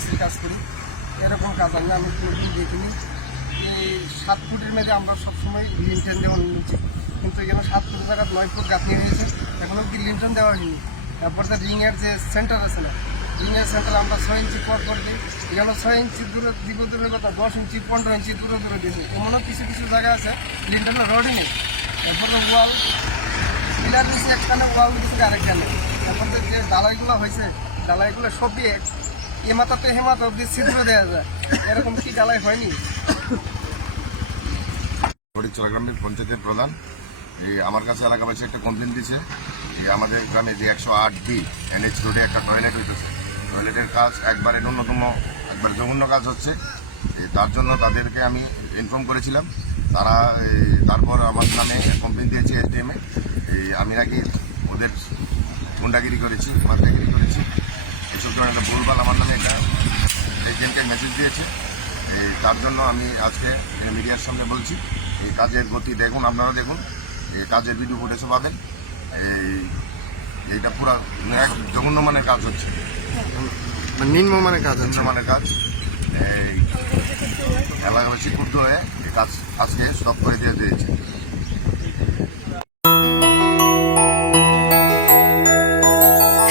রাজমিস্ত্রি কাজ করি। এরকম কাজ আমি আমি কোনোদিন দেখিনি এই সাত ফুটের মধ্যে আমরা সবসময় লিন্টেন দেওয়া নিচ্ছি। কিন্তু এখানে সাত ফুটের জায়গা নয় ফুট গাঁথনি হয়েছে এখনও কি লিন্টন দেওয়া হয়নি। তারপর তো রিংয়ের যে সেন্টার আছে না, রিংয়ের সেন্টার আমরা ছয় ইঞ্চি পর করে দিই। এখানে ছয় ইঞ্চি দূরে দিব দূরে কথা, দশ ইঞ্চি, পনেরো ইঞ্চি দূরে দূরে দিয়েছে এমনও কিছু কিছু জায়গা আছে লিন্টনের রোডই নেই। তারপরে ওয়াল পিলার দিচ্ছে একখানে ওয়াল দিচ্ছে আরেকখানে। এখন তো যে ডালাইগুলো হয়েছে ডালাইগুলো সব দিয়ে এ মাথাতে হে মাথা, অব্দি ছিদ্র দেওয়া যায়। এরকম কি ডালাই হয়নি? ফটিকচলা গ্রামের পঞ্চায়েতের প্রধান যে আমার কাছে এলাকাবাসী একটা কমপ্লেন দিয়েছে যে আমাদের গ্রামে যে একশো আট বি এনএচ রোডে একটা টয়লেট হইতেছে। টয়লেটের কাজ একবারে ন্যূনতম, একবার জঘন্য কাজ হচ্ছে। তার জন্য তাদেরকে আমি ইনফর্ম করেছিলাম। তারা তারপর আমার নামে কমপ্লেন দিয়েছে এসডিএমে আমি নাকি ওদের গুন্ডাগিরি করেছি মার্কাগিরি করেছি। ধরনের একটা ভুলভাল আমার নামে একটা এজেন্টকে মেসেজ দিয়েছে। এই তার জন্য আমি আজকে মিডিয়ার সামনে বলছি এই কাজের গতি দেখুন আপনারা দেখুন এই কাজের ভিডিও ফুটেজও পাবেন। এই এইটা পুরো এক জঘন্য মানের কাজ হচ্ছে। নিম্নমানের কাজ জঘন্য মানের কাজ। এই এলাকাবাসী ক্ষুব্ধ হয়ে এই কাজ আজকে স্টপ করে দিয়ে দিয়েছে।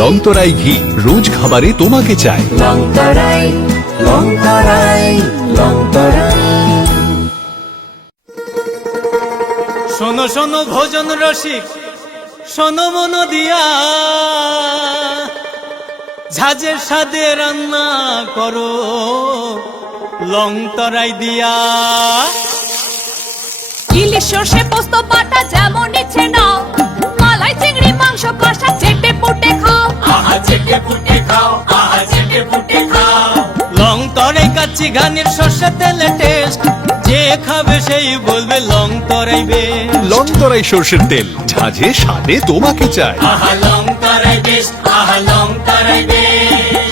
লন্তরাই ঘি রোজ খাবারে তোমাকে চাই। শোনো শোনো ভোজন রসিক শোনো মন দিয়া। ঝাঁঝের সাদে রান্না করো লং তরাই দিয়া। ইলিশ সর্ষে পোস্ত বাটা যেমন ইচ্ছে লং তরাই কাচ্চি ঘানির সর্ষে তেলে টেস্ট যে খাবে সেই বলবে লং তরাই বে লং তরাই সর্ষের তেল। ঝাঁঝে স্বাদে তোমাকে চাই। আহা লং তরাই বেশ আহা লং তরাই বেশ